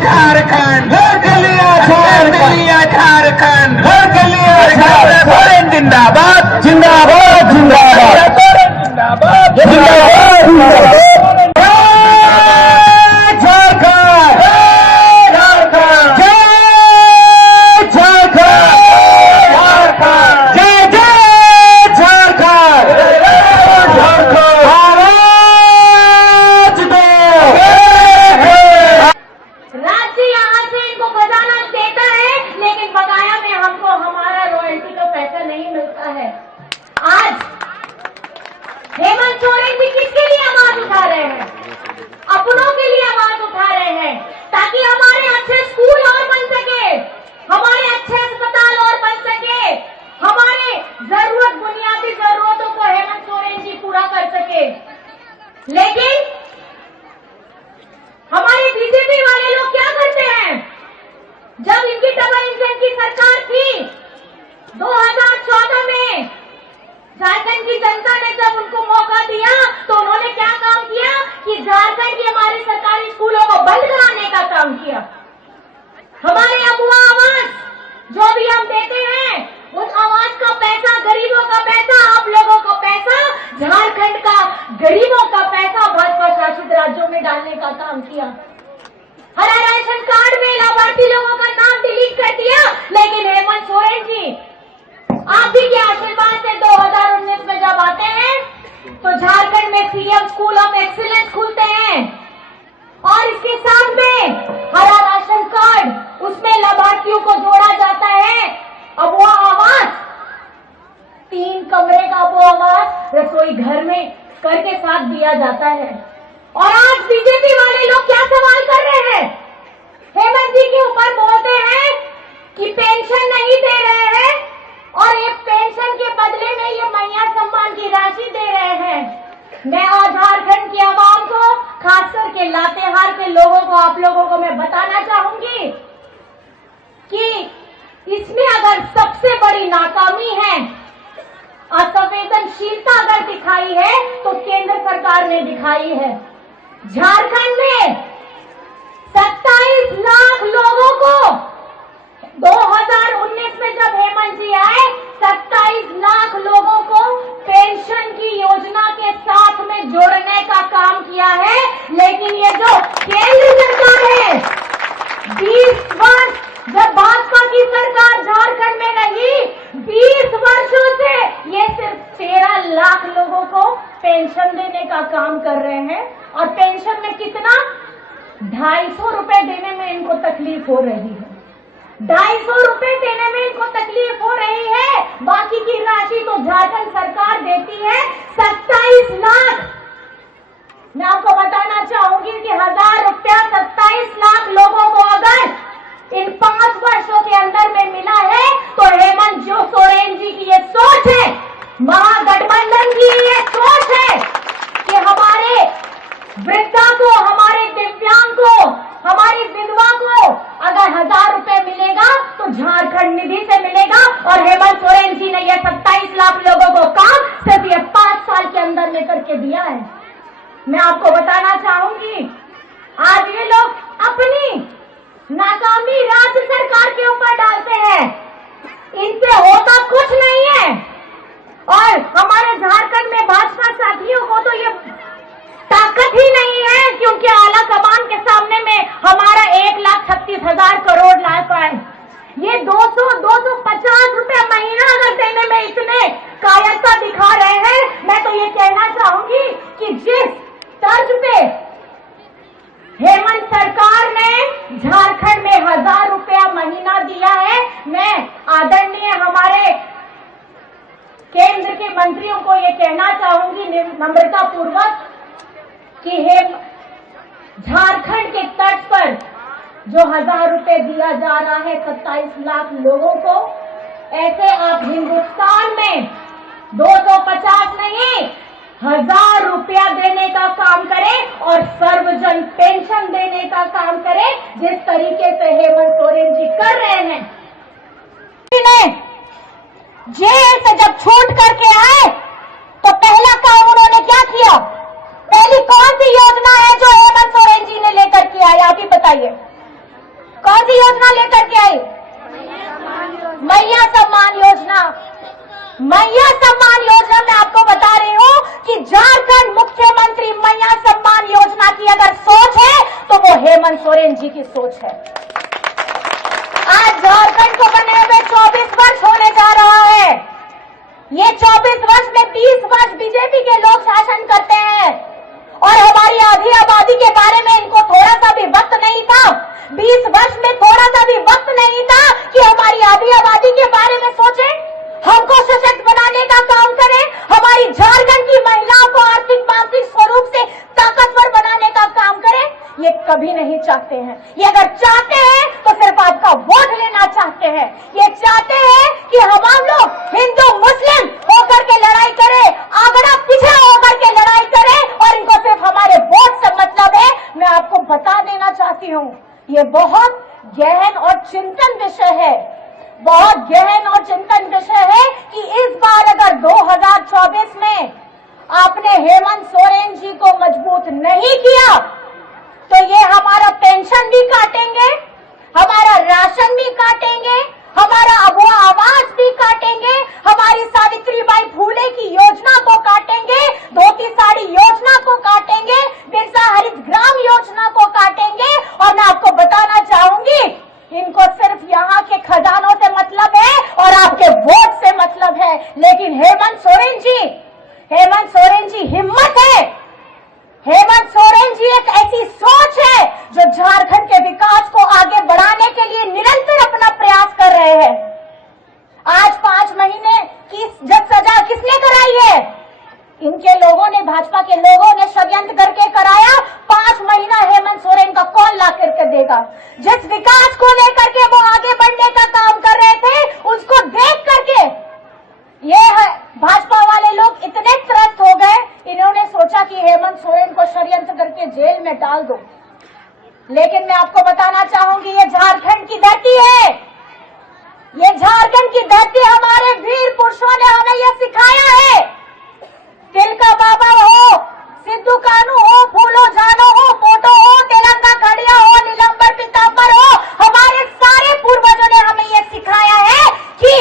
झारखंड, झारखंड, सोरेन जिंदाबाद, जिंदाबाद, जिंदाबाद, जिंदाबाद, जिंदाबाद, हेमंत सोरेन जी किसके लिए आवाज उठा रहे हैं? अपनों के लिए आवाज उठा रहे हैं ताकि हमारे अच्छे स्कूल और बन सके, हमारे अच्छे अस्पताल और बन सके, हमारे बुनियादी जरूरतों को हेमंत सोरेन जी पूरा कर सके। लेकिन हमारे बीजेपी वाले लोग क्या करते हैं? जब इनकी डबल इंजन की सरकार थी 2014 में, झारखंड की जनता ने जब उनको मौका दिया तो उन्होंने क्या काम किया कि झारखंड के हमारे सरकारी स्कूलों को बंद कराने का काम किया। हमारे अबुआ आवास जो भी हम देते हैं, उस आवास का पैसा, गरीबों का पैसा, आप लोगों का पैसा, झारखंड का गरीबों का पैसा भाजपा शासित राज्यों में डालने का काम किया। हरा राशन कार्ड में लाभार्थी लोगों का नाम डिलीट कर दिया। लेकिन हेमंत सोरेन जी आप ही के आशीर्वाद से 2019 में जब आते हैं तो झारखंड में सीएम स्कूल ऑफ एक्सीलेंस खुलते हैं और इसके साथ में हरा राशन कार्ड, उसमें लाभार्थियों को जोड़ा जाता है। अबुआ आवास, 3 कमरे का अबुआ आवास रसोई घर में करके साथ दिया जाता है। और आज बीजेपी वाले लोग क्या सवाल कर रहे हैं? हेमंत जी के ऊपर बोलते हैं कि पेंशन नहीं दे रहे हैं और ये पेंशन के बदले में ये मैया सम्मान की राशि दे रहे हैं। मैं आज झारखंड की आवाम को, खास करके लातेहार के लोगों को, आप लोगों को मैं बताना चाहूंगी कि इसमें अगर सबसे बड़ी नाकामी है, असंवेदनशीलता अगर दिखाई है तो केंद्र सरकार ने दिखाई है। झारखंड में 27 लाख लोगों को 2019 में जब हेमंत जी आए, 27 लाख लोगों को पेंशन की योजना के साथ में जोड़ने का काम किया है। लेकिन ये जो केंद्र सरकार है, 20 वर्ष जब भाजपा की सरकार झारखंड में रही, 20 वर्षों से ये सिर्फ 13 लाख लोगों को पेंशन देने का काम कर रहे हैं। और पेंशन में कितना? 250 रुपए देने में इनको तकलीफ हो रही है। 250 रुपए देने में इनको तकलीफ हो रही है। बाकी की राशि तो झारखंड सरकार देती है 27 लाख। मैं आपको बताना चाहूंगी कि 1000 रुपया 27 लाख लोगों को अगर इन 5 वर्षों के अंदर में मिला है तो हेमंत सोरेन जी की ये सोच है, महागठबंधन की ये सोच है कि हमारे वृद्धा को, हमारे दिव्यांग को, हमारी विधवा को अगर 1000 रुपए मिलेगा तो झारखंड निधि से मिलेगा। और हेमंत सोरेन जी ने यह 27 लाख लोगों को काम सिर्फ ये 5 साल के अंदर में करके दिया है। मैं आपको बताना चाहूंगी, आज ये लोग अपनी नाकामी राज्य सरकार के ऊपर डालते हैं। इनसे होता कुछ नहीं है। और हमारे झारखंड में भाजपा साथियों को तो ये ताकत ही नहीं है, क्योंकि आला कमान के सामने में हमारा 1,36,000 करोड़ ला पाए। ये 200-250 रुपए महीना अगर देने में इतने कायरता दिखा रहे हैं, मैं तो ये कहना चाहूंगी कि जिस तर्ज पे हेमंत सरकार ने झारखंड में 1000 रुपया महीना दिया है, मैं आदरणीय हमारे केंद्र के मंत्रियों को ये कहना चाहूंगी नम्रता पूर्वक कि झारखंड के तट पर जो 1000 रुपए दिया जा रहा है 27 लाख लोगों को, ऐसे आप हिंदुस्तान में 250 नहीं 1000 रुपया देने का काम करें और सर्वजन पेंशन देने का काम करें, जिस तरीके से हेमंत सोरेन जी कर रहे हैं। जेल से जब छूट करके आए तो पहला काम उन्होंने क्या किया? पहली कौन सी योजना है जो हेमंत सोरेन जी ने लेकर के आए? आप ही बताइए। मैया सम्मान योजना में आपको बता रही हूं कि झारखंड मुख्यमंत्री मैया सम्मान योजना की अगर सोच है तो वो हेमंत सोरेन जी की सोच है। आज झारखंड को बने हुए 24 वर्ष होने जा रहा है। ये 24 वर्ष में 30 वर्ष बीजेपी के लोग शासन करते हैं और हमारी आधी आबादी के बारे में इनको थोड़ा सा भी वक्त नहीं था। 20 वर्ष में थोड़ा सा भी वक्त नहीं था कि हमारी आधी आबादी के बारे में सोचें, हमको सशक्त बनाने का काम करें, हमारी झारखंड की महिलाओं को आर्थिक मानसिक स्वरूप से ताकतवर बनाने का काम करें। ये कभी नहीं चाहते हैं। ये अगर चाहते हैं तो सिर्फ आपका वोट लेना चाहते हैं। ये चाहते हैं कि हम लोग हिंदू मुस्लिम होकर के लड़ाई करें, आगरा पिछड़ा होकर के लड़ाई करें और इनको सिर्फ हमारे वोट से मतलब है। मैं आपको बता देना चाहती हूँ, ये बहुत गहन और चिंतन विषय है, बहुत गहन और चिंतन विषय है कि इस बार अगर 2024 में आपने हेमंत सोरेन जी को मजबूत नहीं किया तो ये हमारा पेंशन भी काटेंगे, हमारा राशन भी काटेंगे, हमारा अबुआ आवास भी काटेंगे, हमारी सावित्रीबाई फूले की योजना को काटेंगे, धोती साड़ी योजना को काटेंगे, बिरसा हरित ग्राम योजना को काटेंगे। और मैं आपको बताना चाहूंगी, इनको सिर्फ यहाँ के खजानों से मतलब है और आपके वोट से मतलब है। लेकिन हेमंत सोरेन जी हिम्मत है। हेमंत सोरेन जी एक ऐसी सोच है जो झारखंड के विकास को आगे बढ़ाने के लिए निरंतर अपना प्रयास कर रहे हैं। आज 5 महीने की सजा किसने कराई है? इनके लोगों ने, भाजपा के लोगों ने षड्यंत्र करके कराया। 5 महीना हेमंत सोरेन का कौन ला करके देगा? जिस विकास को लेकर के वो आगे बढ़ने का काम कर रहे थे, उसको देख करके ये भाजपा वाले लोग इतने त्रस्त हो गए, इन्होंने सोचा कि हेमंत सोरेन को षड्यंत्र करके जेल में डाल दो। लेकिन मैं आपको बताना चाहूंगी, ये झारखंड की धरती है, ये झारखंड की धरती, हमारे वीर पुरुषों ने हमें यह सिखाया है। तिलका बाबा हो, सिद्धू कानू हो, फूलो जानो हो, फोटो हो, तेलंगा खड़िया हो, नीलंबर पिताम्बर हो, हमारे सारे पूर्वजों ने हमें यह सिखाया है कि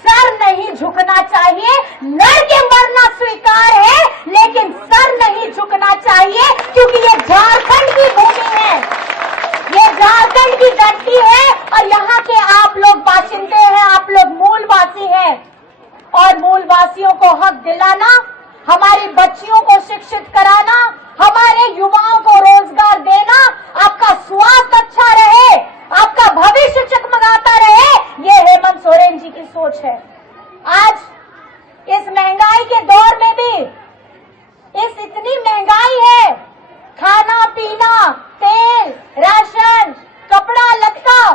सर नहीं झुकना चाहिए। लड़के मरना स्वीकार है लेकिन सर नहीं झुकना चाहिए, क्योंकि ये झारखंड की भूमि है, ये झारखंड की धरती है और यहाँ के आप लोग बाशिंदे हैं, आप लोग मूलवासी हैं। और मूलवासियों को हक दिलाना, हमारी बच्चियों को शिक्षित कराना, हमारे युवाओं को रोजगार देना, आपका स्वास्थ्य अच्छा रहे, आपका भविष्य चकमगाता रहे, ये हेमंत सोरेन जी की सोच है। आज इस महंगाई के दौर में भी, इस इतनी महंगाई है, खाना पीना, तेल, राशन, कपड़ा लत्ता,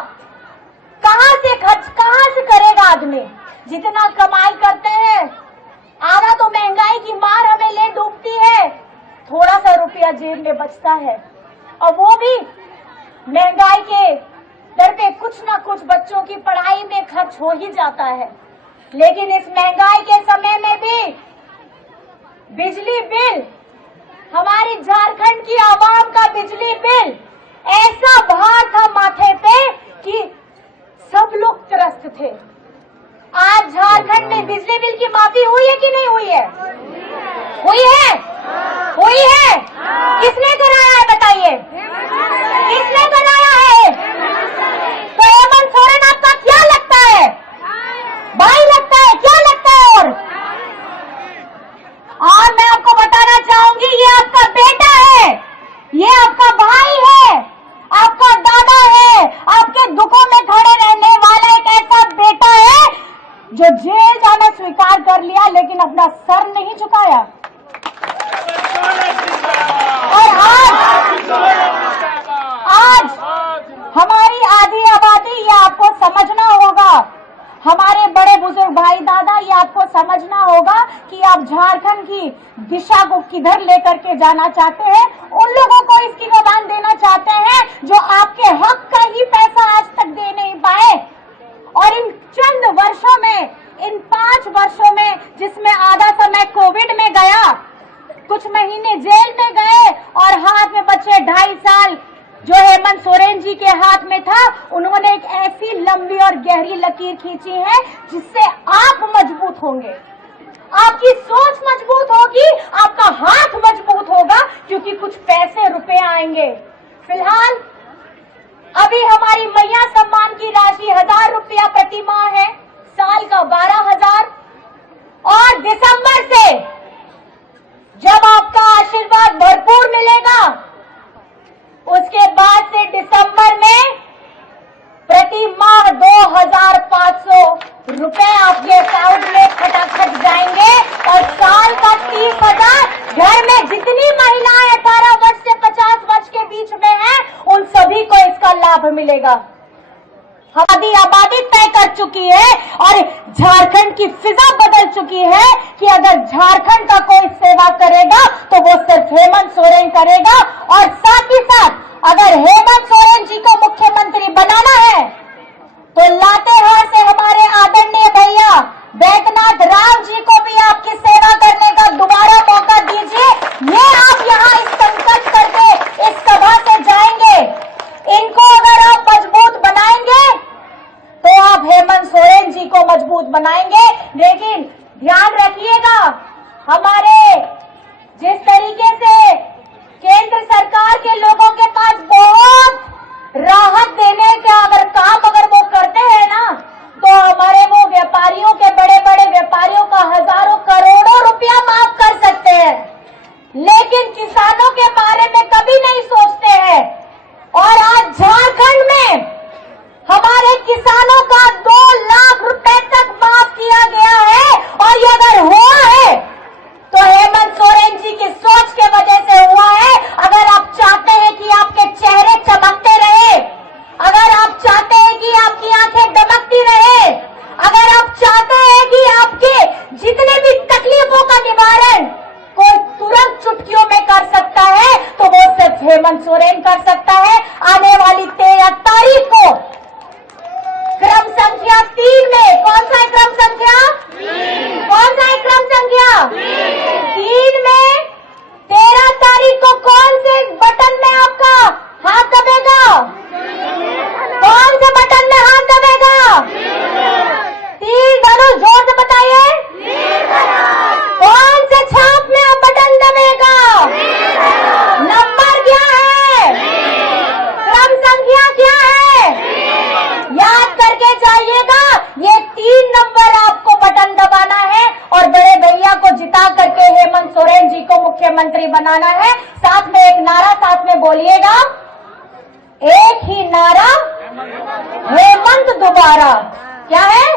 कहां से करेगा आदमी? जितना कमाई करते हैं आधा तो महंगाई की मार हमें ले डूबती है, थोड़ा सा रुपया जेब में बचता है और वो भी महंगाई के दर पे कुछ ना कुछ बच्चों की पढ़ाई में खर्च हो ही जाता है। लेकिन इस महंगाई के समय में भी बिजली बिल, हमारी झारखंड की आवाम का बिजली बिल ऐसा भार था माथे पे कि सब लोग त्रस्त थे। आज झारखंड में बिजली बिल की माफी हुई है कि नहीं हुई है? हुई है, हुई है। किसने कराया है बताइए? किसने कराया है? तो हेमंत सोरेन आपका क्या लगता है? भाई लगता है? क्या लगता है? और मैं आपको बताना चाहूंगी, ये आपका बेटा है, ये आपका भाई है, आपका दादा है, आपके दुखों में खड़े रहने वाला एक ऐसा बेटा है जो जेल जाना स्वीकार कर लिया लेकिन अपना सर नहीं झुकाया। और आज हमारी आधी आबादी, ये आपको समझना होगा, हमारे बड़े बुजुर्ग भाई दादा, ये आपको समझना होगा कि आप झारखंड की दिशा को किधर लेकर के जाना चाहते हैं। उन लोगों को इसकी वरदान देना चाहते हैं जो आपके हक का ही पैसा आज तक दे नहीं पाए। और इन चंद वर्षों में, इन 5 वर्षों में, जिसमें आधा समय कोविड में गया, कुछ महीने जेल में गए और हाथ में बचे 2.5 साल जो हेमंत सोरेन जी के हाथ में था, उन्होंने एक ऐसी लंबी और गहरी लकीर खींची है जिससे आप मजबूत होंगे। आपकी सोच मजबूत होगी, आपका हाथ मजबूत होगा, क्योंकि कुछ पैसे रुपए आएंगे। फिलहाल अभी हमारी मैया सम्मान की राशि 1000 रुपया प्रति माह है, साल का 12,000। और दिसंबर से जब आपका आशीर्वाद भरपूर मिलेगा, उसके बाद से दिसंबर में प्रति माह 2500 रुपए आपके अकाउंट में खटाखट जाएंगे और साल का 30,000। घर में जितनी महिलाएं 18 वर्ष से 50 वर्ष के बीच में हैं, उन सभी को इसका लाभ मिलेगा। हमारी आबादी तय कर चुकी है और झारखंड की फिजा बदल चुकी है कि अगर झारखंड का कोई सेवा करेगा तो वो सिर्फ हेमंत सोरेन करेगा। और साथ ही साथ अगर हेमंत सोरेन जी को मुख्यमंत्री बनाना है तो लातेहार से हमारे आदरणीय भैया बैद्यनाथ राम जी को भी आपकी सेवा करने का दोबारा मौका दीजिए। ये आप यहाँ इस संकट करके इस सभा से जाएंगे, इनको अगर आप मजबूत बनाएंगे तो आप हेमंत सोरेन जी को मजबूत बनाएंगे। लेकिन ध्यान रखिएगा, हमारे जिस तरीके से केंद्र सरकार के लोगों के पास बहुत राहत देने का अगर काम अगर वो करते हैं ना, तो हमारे वो व्यापारियों के बड़े बड़े व्यापारियों का हजारों करोड़ों रुपया माफ कर सकते हैं, लेकिन किसानों के बारे में कभी नहीं सोचते हैं। और आज झारखंड में हमारे किसानों का 2 लाख रुपए तक माफ किया गया है। और ये अगर हुआ है तो हेमंत सोरेन जी की सोच के वजह से हुआ है। अगर आप चाहते हैं कि आपके चेहरे चमकते रहे, अगर आप चाहते हैं कि आपकी आंखें दमकती रहे, अगर आप चाहते हैं कि आपके जितने भी तकलीफों का निवारण कोई तुरंत चुटकियों में कर सकता है, तो वो सिर्फ हेमंत सोरेन कर सकता है। आने वाली 13 तारीख को क्रम संख्या 3 में, कौन सा है क्रम संख्या? कौन सा है क्रम संख्या? 3 में 13 तारीख को कौन से बटन में आपका हाथ दबेगा? कौन से बटन में हाथ दबेगा? तीर धनुष, जोर से बताइए। कौन से छाप में आप बटन दबेगा? नंबर क्या है? क्रम संख्या क्या है? याद करके जाइएगा, ये 3 नंबर आपको बटन दबाना है और बड़े भैया को जिता करके हेमंत सोरेन जी को मुख्यमंत्री बनाना है। साथ में एक नारा साथ में बोलिएगा, एक ही नारा हेमंत दोबारा। क्या है?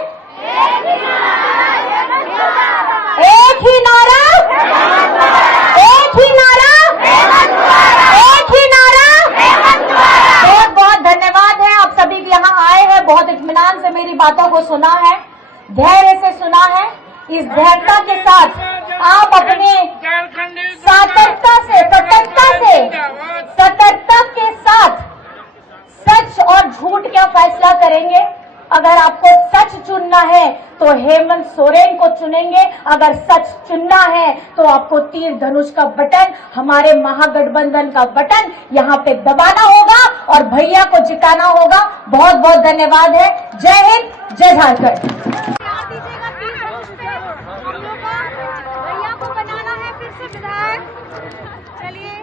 एक ही नारा, एक ही नारा, एक ही नारा। बहुत बहुत धन्यवाद है, आप सभी यहाँ आए हैं, बहुत इत्मीनान से मेरी बातों को सुना है, धैर्य से सुना है। इस धैर्यता के साथ आप अपने सतर्कता के साथ सच और झूठ का फैसला करेंगे। अगर आपको सच चुनना है तो हेमंत सोरेन को चुनेंगे, अगर सच चुनना है तो आपको तीर धनुष का बटन, हमारे महागठबंधन का बटन यहाँ पे दबाना होगा और भैया को जिताना होगा। बहुत बहुत धन्यवाद है। जय हिंद, जय झारखंड। भैया को बनाना है फिर से विधायक। चलिए